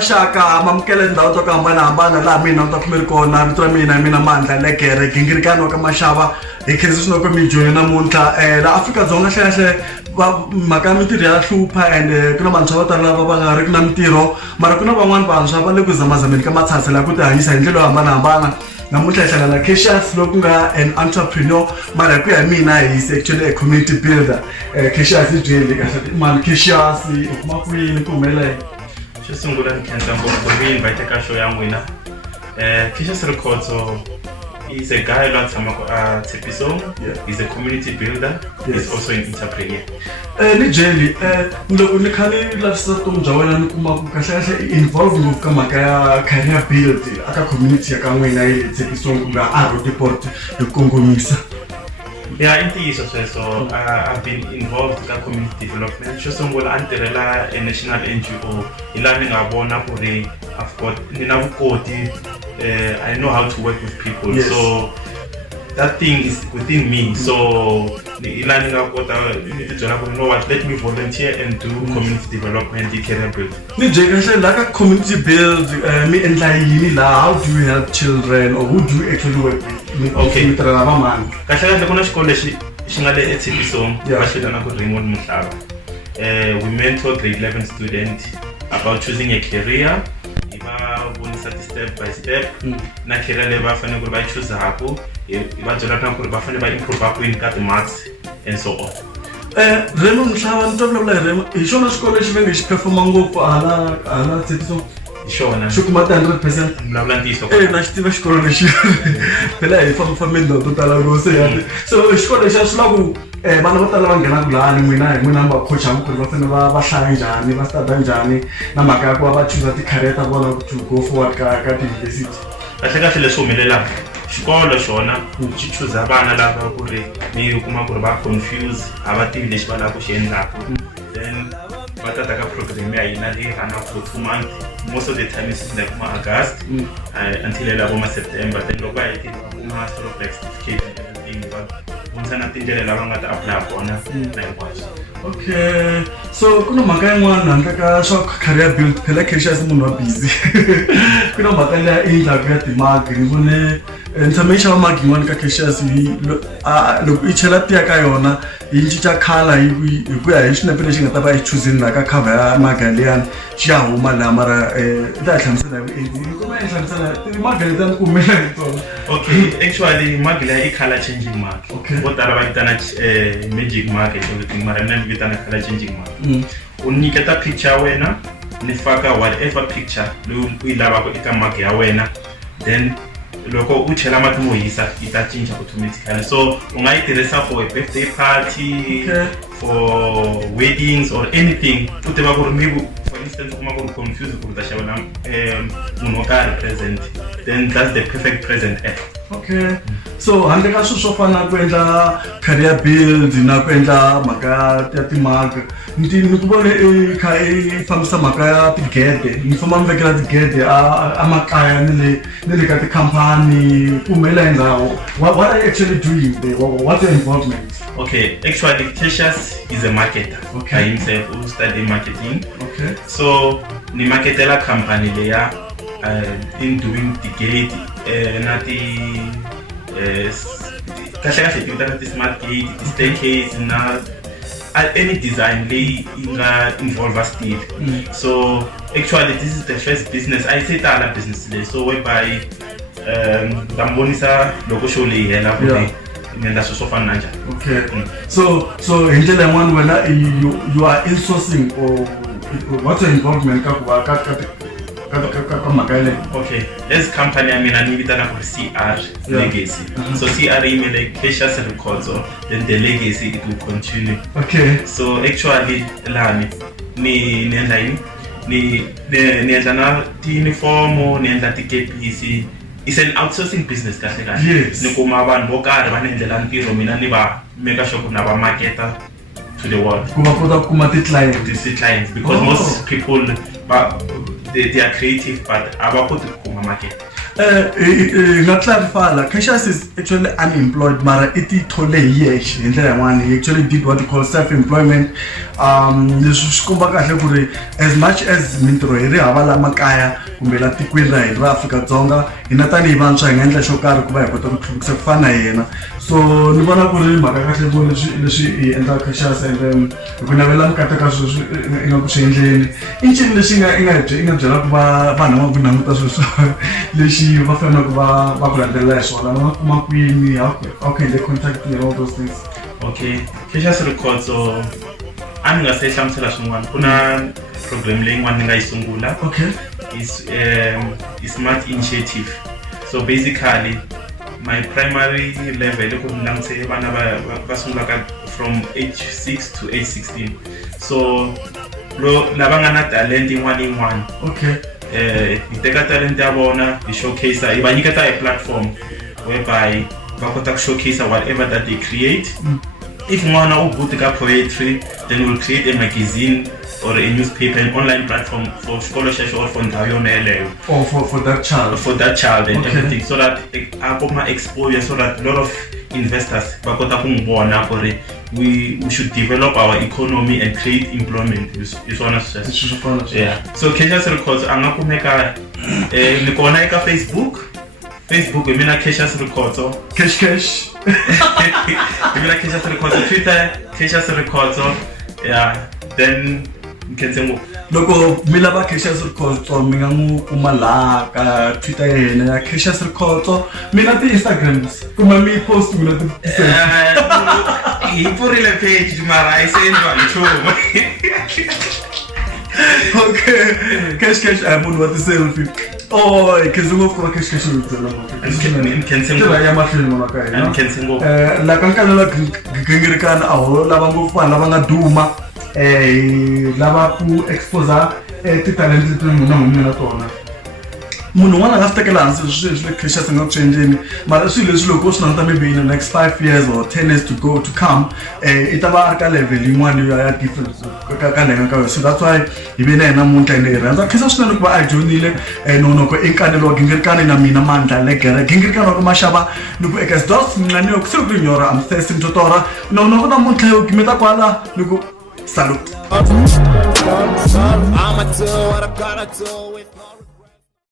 maxaka mamukele ndhawu to ku hambanahambana laha mina ni ta khomeri kona vito ra mina Mandla Legere gingirikani wa ka Mashava hi khensa swinene ku mi joyina namuntlha laha Afrika-Dzonga hlayahle mhaka ya mintirho ya hlupha and ku na vantshwa vo tala lava va nga riki na mintirho mara ku na van'wani vantshwa va le ku zamazameni ka matshasi laha ku ti hanyisa hi ndlela yo hambanahambana namuntlha hi hlangana na Cassius loku nga an entrepreneur mara hi ku ya mina he's actually a community builder. Cassius hi byeli kahle mani Cassius u kuma ku yini ku humelela yini? Xo sungula ni khensa ngopfu ku mi invite ka show ya n'wina. Cassius Rikotso is a guy loyi a tshamaka a Tshepisong. He's a community builder. He's also an entrepreneur. Ni byeli loko ni kha ni lavisisa vutomi bya wena ni kuma ku kahlekahle involve ngopfu ka mhaka ya career build aka community ya ka n'wina yi le Tshepisong kumbe a Roodepoort hi ku kongomisa. Yeah, i ntiyiso sweswo. I've been involved ka community development. Xo sungula a ni tirhela a national NGO hi laha ni nga vona ku ri ni na vukoti. I know how to work with people. Yes. So that thing is within me. So ni laha ni nga kota ni ti byela ku you know what, let me volunteer and do community development hi career build. Ni byeli kahle laha ka community build mi endla yini laha? How do you help children or who do you actually work with? Okay. Mi tirhela va mani? Kahle ku na xikolo lexi xi nga le eTshepisong va xi vitana ku Raymond Mohlala. We mentor grade 11 student about choosing a career. Hi va vonisa step by step na career leyi va fanele ku ri va chuzaku. Hi va byela na ku ri va fanele va improve kwini ka ti-marks and so on. Raymond Mohlala ni twa vulavula hi Raymond hi xona xikolo lexi va nge xi performa ngopfu hala Tshepisong? Hi xona. Xi kuma 100%? Ni vulavula ntiyiso. Na xi tiva xikolo lexi phela hi fambafambeni ndhawu to tala ngopfu so xikolo lexi a swi lava ku vana vo tala va nghenaka lahani n'wina hi n'wina mi va coachaku ku ri va fanele va hlaya njhani va studa njhani na mhaka ya ku va va chuza ti-career ta vona to go forward ka tiyunivhesiti. Kahle leswi humelelaka xikolo xona xi chuza vana lava ku ri ni kuma ku ri va confuse a va tivi lexi va lava ku xi endlaka. Then va tata ka program ya hina leyi rhanaku for 2 months. Most of the time is like August until like September. Then loko va hetile va kuma sort of like certificate and everything. Va vonisa na tindlela lava nga ta apply kona na hinkwaswo. Okay, so ku na mhaka yin'wana handle ka swa career build phela Cassius munhu wa busy ku na mhaka leyi a endlaka ya timagi ni vone ni tshame ni xava magi yin'wana ka Cassius loko i chela tiya ka yona yi cinca khala hi ku ya hi xinepe lexi nga ta va yi chuzini laha ka cover ya magi liyani xi ya huma laha mara i ta hi hlamusela hi vuenti kuma yi hlamusela timagi leti a ni ku humela hi tona. Okay, actually magi leyi i color changing magi. Okay. Vo tala va vitana magic magi and everything mara mina ni vitana color changing magi. U nyiketa picture ya wena ni faka whatever picture leyi u yi lavaka eka magi ya wena, then loko u chela mati mo hisa yi ta cinca automatically. So u nga yi tirhisa for a birthday party, for weddings or anything. U tiva ku ri maybe for instance u kuma ku ri confused ku ri ta xava na munhu wo karhi present, then that's the perfect present ever. Okay, so handle ka swilo swo fana ku endla career build na ku endla mhaka ya timhaka ni ku vone i kha i fambisa mhaka ya tigede ni famba mi vekela tigede a makaya ni le ka tikhampani ku humelela hi ndhawu. What are you actually doing there? What's your involvement? Okay, actually Cassius is a marketer. Okay. By himself who study marketing. Okay. So ni marketela company leya in doing the gate na ti kahle ti vitana ti smart gate, ti staircase na any design leyi nga involve steel. So actually this is the first business I say tala business leyi, so whereby tambonisa loko show leyi hela ku ri ni endla swilo swo fana na njhani. Okay, so hi ndlela yin'wana wena you are insourcing or what's your involvement ka ku va ka mhaka yaleyo? Okay, as company I mean ni vitana ku ri CR Legacy. So CR email Cassius Rikotso, then the legacy it will continue. Okay, So actually lani ni endla yini ni endla na ti-uniform, ni endla tikepisi. It's an outsourcing business kahle kahle. Yes. Ni kuma vanhu vo karhi va ni endlela ntirho, mina ni va make sure ku na va marketa to the world. ku va kota ku kuma ti-client. These clients, because most people they are creative but aba koti ku kuma market. nga clarify la Cassius is actually unemployed mara itithole yesh hi ndlela yin'wana he actually did what you call self-employment leswi swi komba kahle ku ri as much as mintirho hi ri hava la makaya kumbe la tikweni ra hina ra Afrika-Dzonga hina tanihi vantshwa hi nga endla xo karhi ku va hi kota ku tlhuvukisa ku fana na yena so ni vona ku ri mhaka kahle ku leswi hi endlaka Cassius and hi ku navela mikata ka sweswi i nga ku swi endleni i ncini lexi i nga byela ku va vanhu va ku languta sweswo lexi va faneleke va ku landzelela hi swona va nga kuma kwini how can they contact you and all those things. Okay, Cassius Records a ni nga se hlamusela swin'wana ku na program leyin'wana ni nga yi sungula Okay. is Smart Initiative. So basically my primary level ku ni langutise vana va sungulaka from age 6 to age 16. So lava nga na talent yin'wana Okay. hi teka talent ya vona hi showcase hi va nyiketa a platform whereby va kota ku showcase whatever that they create. If n'wana u good ka poetry, then we'll create a magazine or a newspaper, an online platform for scholarship or for ndhawu yona yeleyo. Or for that child. For that child and Okay. everything, so that a kuma exposure, so that a lot of investors va kota ku ngibona ku ri we should develop our economy and create employment. Is one of This is fun. yeah. So Cassius Records anga kumeka ni kona eka Facebook I mean Cassius Records. Cash. I mean Cassius Records Twitter, Cassius Records. Yeah. Then you can say loko mi lava Cassius Records mi nga n'wi kuma laha ka Twitter ya yena ya Cassius Records mi na ti-Instagrams kuma mi post mi na hi pfurile page mara a yi se endliwa nchumu. Okay. Cash munhu wa ti-selfie khenzi ngopfu ka Cash mi byela tirha ya mahlweni n'wana ka hina la ka nkarhi la gingirikana aho lava ngopfu vanhu lava nga duma lava ku expose titalent leti munhu na na tona munhu un'wana a nga swi tekela hansi leswi Cassius a nga ku swi endleni mara swilo leswi loko swi languta maybe in the next 5 years or 10 years to come i ta va a ri ka level yin'wana ya different ka leha ka so that's why hi ve na yena namuntlha hi rhandza Cassius swinene ku va a joinile nonoko enkanelo wa gingirikani na mina Mandla Legere gingirikani wa ku Mashaba ni ku eka sdos mncane ku se ku nyora am first ntotora nonoko namuntlha yo kimeta kwala ni ku salute. I'ma do what I gotta do with